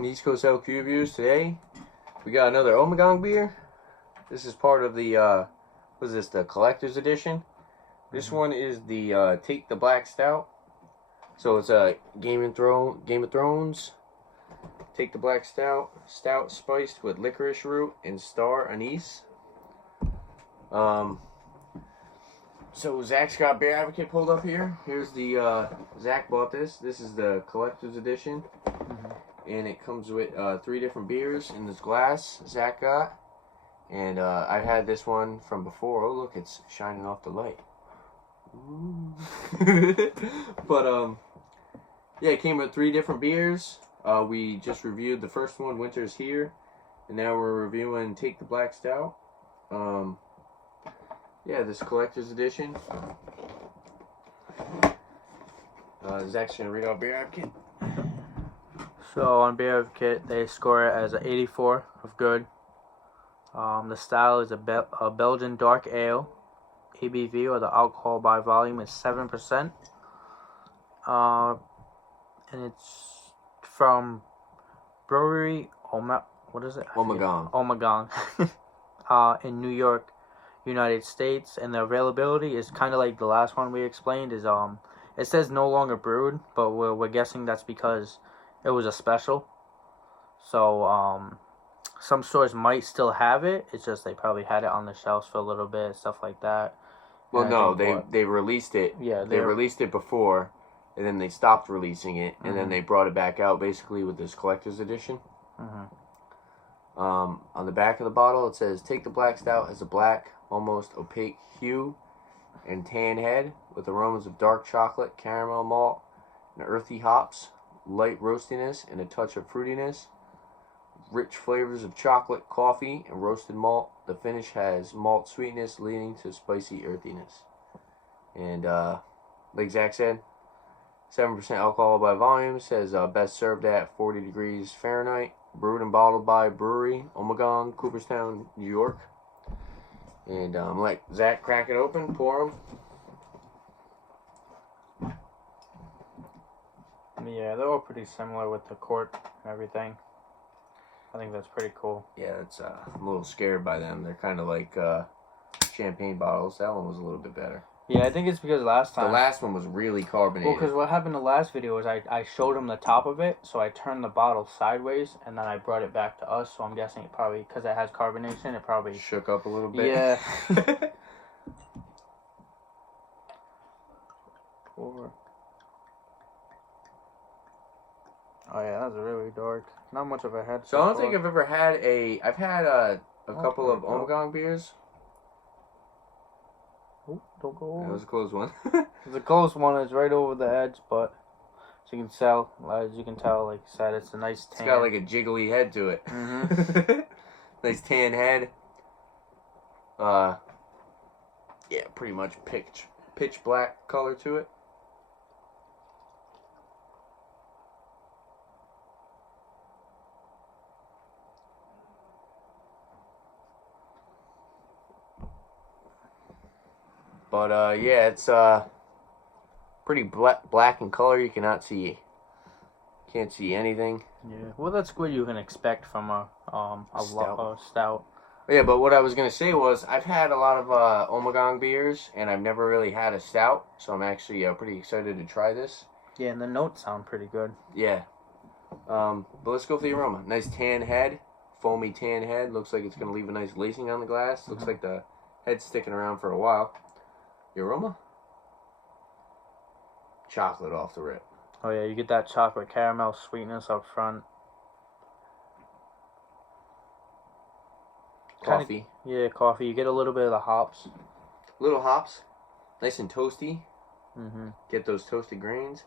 welcome to East Coast LQ Reviews. Today, we got another Ommegang beer. This is part of the, what is this, the Collector's Edition. This one is the Take the Black Stout. So it's a Game of Thrones, Take the Black Stout, stout spiced with licorice root and star anise. So Zach's got Beer Advocate pulled up here. Here's the, Zach bought this. This is the Collector's Edition. And it comes with 3 different beers in this glass Zach got. And I've had this one from before. Oh, look, it's shining off the light. Ooh. But, yeah, it came with 3 different beers. We just reviewed the first one, Winter's Here. And now we're reviewing Take the Black Stout. Yeah, this Collector's Edition. Zach's going to read out Beer Advocate. So on Beer Advocate, they score it as an 84 of good. The style is a Belgian dark ale. ABV, or the alcohol by volume, is 7%. And it's from Brewery Ommegang in New York, United States. And the availability is kind of like the last one we explained. Is it says no longer brewed, but we're guessing that's because it was a special. So some stores might still have it. It's just they probably had it on the shelves for a little bit, stuff like that. Well, no, they released it. Yeah, they released it before, and then they stopped releasing it, and then they brought it back out basically with this Collector's Edition. On the back of the bottle, it says, "Take the Black Stout has a black, almost opaque hue and tan head with aromas of dark chocolate, caramel malt, and earthy hops, light roastiness, and a touch of fruitiness. Rich flavors of chocolate, coffee, and roasted malt. The finish has malt sweetness leading to spicy earthiness." And like Zach said, 7% alcohol by volume. Says best served at 40 degrees Fahrenheit. Brewed and bottled by Brewery Ommegang, Cooperstown, New York. And let Zach crack it open, pour them. Yeah, they're all pretty similar with the cork and everything. I think that's pretty cool. Yeah, it's I'm a little scared by them. They're kind of like champagne bottles. That one was a little bit better. Yeah, I think it's because last time... The last one was really carbonated. Well, because what happened the last video was I showed him the top of it, so I turned the bottle sideways, and then I brought it back to us, so I'm guessing it probably, because it has carbonation, it probably... shook up a little bit. Yeah. Oh yeah, that's really dark. Not much of a head. So I don't think I've ever had a... I've had a couple of Ommegang beers. Oh, don't go over. That was a close one. It's a close one. It's right over the edge, but as you can tell, like I said, it's a nice tan. It's got like a jiggly head to it. Nice tan head. Yeah, pretty much pitch black color to it. But yeah, it's pretty black in color. You can't see anything. Yeah, well, that's what you can expect from a stout. Yeah, but what I was gonna say was I've had a lot of Ommegang beers, and I've never really had a stout, so I'm actually pretty excited to try this. Yeah, and the notes sound pretty good. Yeah. But let's go for the aroma. Nice tan head, foamy tan head. Looks like it's gonna leave a nice lacing on the glass. Looks like the head's sticking around for a while. The aroma? Chocolate off the rip. Oh yeah, you get that chocolate caramel sweetness up front. Coffee. Yeah, coffee. You get a little bit of the hops. Little hops. Nice and toasty. Get those toasted grains.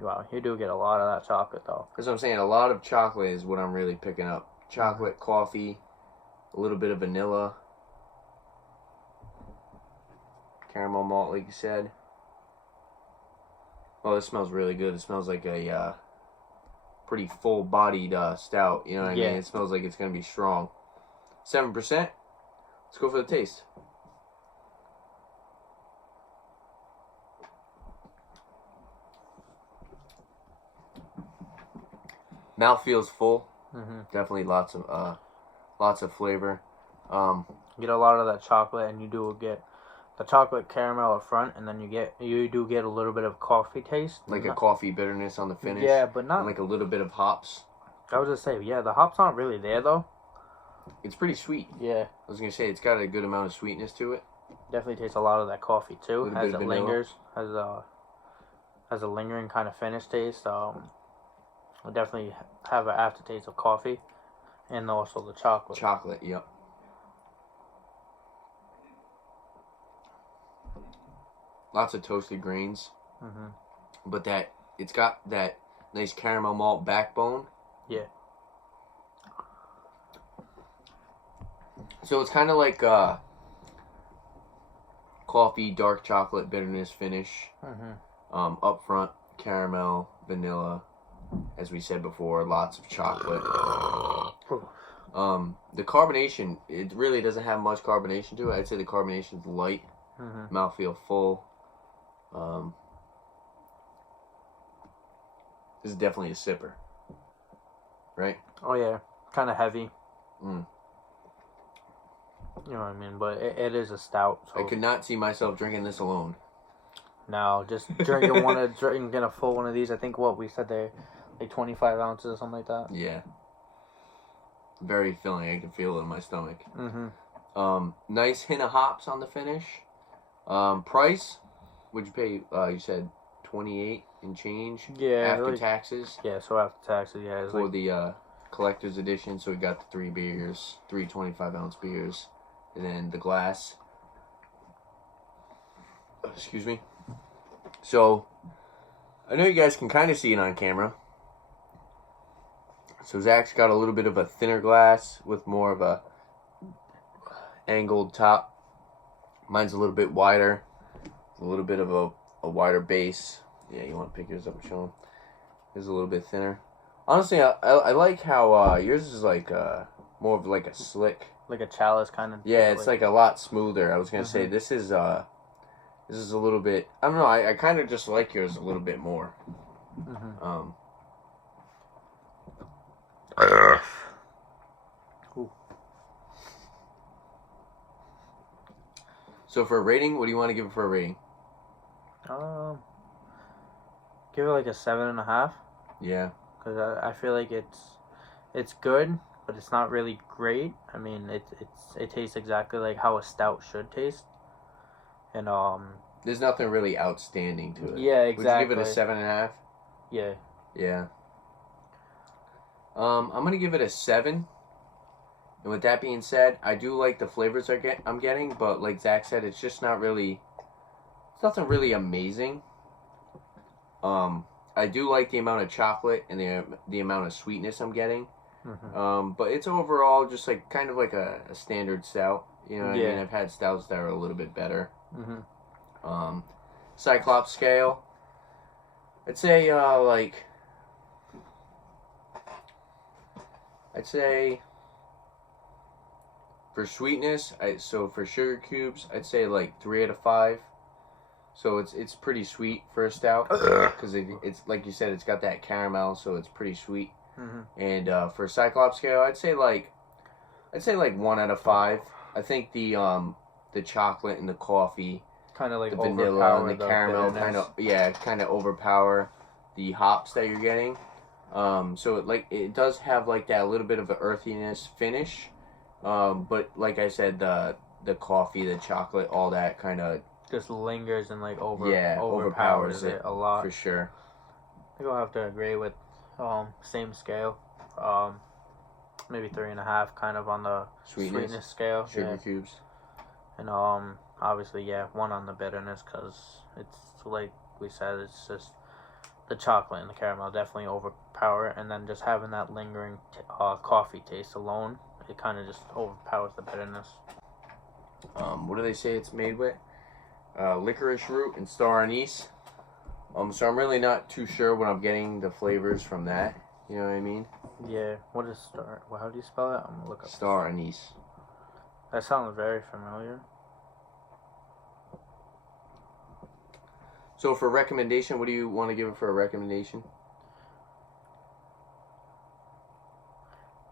Wow, you do get a lot of that chocolate though. That's what I'm saying. A lot of chocolate is what I'm really picking up. Chocolate, coffee, a little bit of vanilla. Caramel malt, like you said. Oh, this smells really good. It smells like a pretty full-bodied stout. You know what I mean? It smells like it's going to be strong. 7%. Let's go for the taste. Mouth feels full. Mm-hmm. Definitely lots of flavor. Get a lot of that chocolate, and you do get the chocolate caramel up front, and then you do get a little bit of coffee taste, like a coffee bitterness on the finish. Yeah, but not and like a little bit of hops. I was just saying, yeah, the hops aren't really there though. It's pretty sweet. Yeah, I was gonna say it's got a good amount of sweetness to it. definitely tastes a lot of that coffee too. Little As bit of it vanilla. lingers, has a lingering kind of finish taste. Will definitely have an aftertaste of coffee, and also the chocolate. Chocolate, yep. Lots of toasted grains, but it's got that nice caramel malt backbone. Yeah. So it's kind of like coffee, dark chocolate, bitterness finish. Up front, caramel, vanilla. As we said before, lots of chocolate. The carbonation, it really doesn't have much carbonation to it. I'd say the carbonation's light. Mouthfeel full. This is definitely a sipper, right? Oh yeah, kind of heavy. Mm. You know what I mean? But it is a stout. So I could not see myself drinking this alone. no, just drinking a full one of these. I think what we said there, like 25 ounces or something like that. Yeah. Very filling. I can feel it in my stomach. Mm-hmm. Nice hint of hops on the finish. Price, would you pay? You said 28 and change. Yeah. After taxes. Yeah. So after taxes, yeah. For the collector's edition, so we got the 3 beers, 3 25-ounce beers, and then the glass. Excuse me. So, I know you guys can kind of see it on camera. So Zach's got a little bit of a thinner glass with more of a angled top. Mine's a little bit wider. A little bit of a wider base. Yeah, you want to pick yours up and show them. It's a little bit thinner. Honestly, I like how yours is like more of like a slick. Like a chalice kind of. Yeah, it's like a lot smoother. I was going to say this is a little bit, I don't know, I kind of just like yours a little bit more. So for a rating, what do you want to give it for a rating? Give it like a 7.5. Yeah. Because I feel like it's good, but it's not really great. I mean, it tastes exactly like how a stout should taste. And there's nothing really outstanding to it. Yeah, exactly. Would you give it a 7.5? Yeah. Yeah. I'm gonna give it a 7. And with that being said, I do like the flavors I'm getting, but like Zach said, it's just not really. It's nothing really amazing. I do like the amount of chocolate and the amount of sweetness I'm getting. But it's overall just like kind of like a standard stout. You know what I mean? I've had stouts that are a little bit better. Cyclops scale. I'd say for sweetness, so for sugar cubes, I'd say like 3 out of 5. So it's pretty sweet for a stout because it's like you said, it's got that caramel, so it's pretty sweet. And for Cyclops scale, I'd say like 1 out of 5. I think the chocolate and the coffee, kind of like the vanilla and the caramel, kind of overpower the hops that you're getting. So it does have like that little bit of an earthiness finish. But like I said, the coffee, the chocolate, all that kind of just lingers and like overpowers it a lot for sure. I think I'll have to agree with same scale, maybe 3.5, kind of on the sweetness scale, sugar cubes, and obviously 1 on the bitterness because it's like we said, it's just the chocolate and the caramel definitely overpower it, and then just having that lingering coffee taste alone, it kind of just overpowers the bitterness. What do they say it's made with? Licorice root and star anise. So I'm really not too sure when I'm getting the flavors from that. You know what I mean? Yeah. What is star? Well, how do you spell it? I'm gonna look up. Star anise. That sounds very familiar. So for recommendation, what do you want to give it for a recommendation?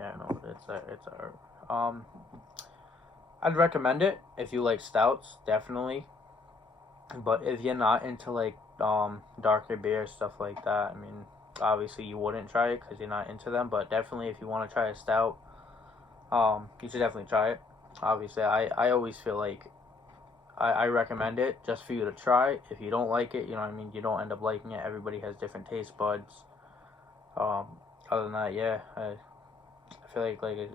Yeah, no, I'd recommend it if you like stouts, definitely. But if you're not into like darker beer stuff like that, I mean, obviously you wouldn't try it because you're not into them. But definitely, if you want to try a stout, you should definitely try it. Obviously, I always feel like I recommend it just for you to try. If you don't like it, you know what I mean, you don't end up liking it. Everybody has different taste buds. Um, Other than that, yeah, I feel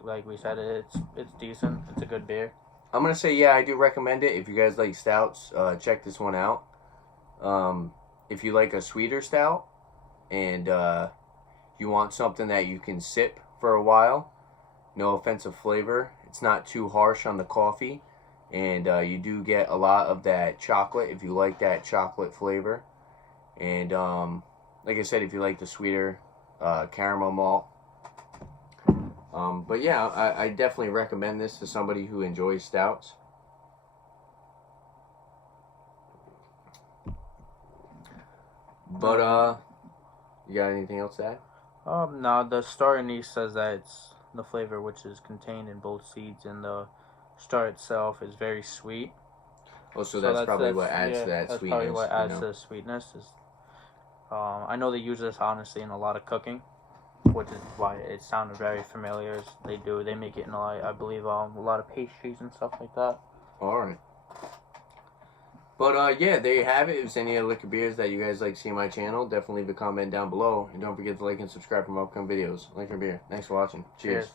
like we said, it's decent. It's a good beer. I'm gonna say yeah, I do recommend it. If you guys like stouts, check this one out. If you like a sweeter stout and you want something that you can sip for a while, no offensive flavor. It's not too harsh on the coffee, and you do get a lot of that chocolate if you like that chocolate flavor. And like I said, if you like the sweeter caramel malt. But yeah, I definitely recommend this to somebody who enjoys stouts. But you got anything else to add? No, the star anise says that it's the flavor which is contained in both seeds, and the star itself is very sweet. Oh, so that's probably what adds to that that's sweetness. probably what adds to the sweetness. Is I know they use this honestly in a lot of cooking, which is why it sounded very familiar. They make it in I believe a lot of pastries and stuff like that. All right. But yeah, there you have it. If there's any other liquor beers that you guys like to see on my channel, definitely leave a comment down below. And don't forget to like and subscribe for more upcoming videos. Liquor beer. Thanks for watching. Cheers.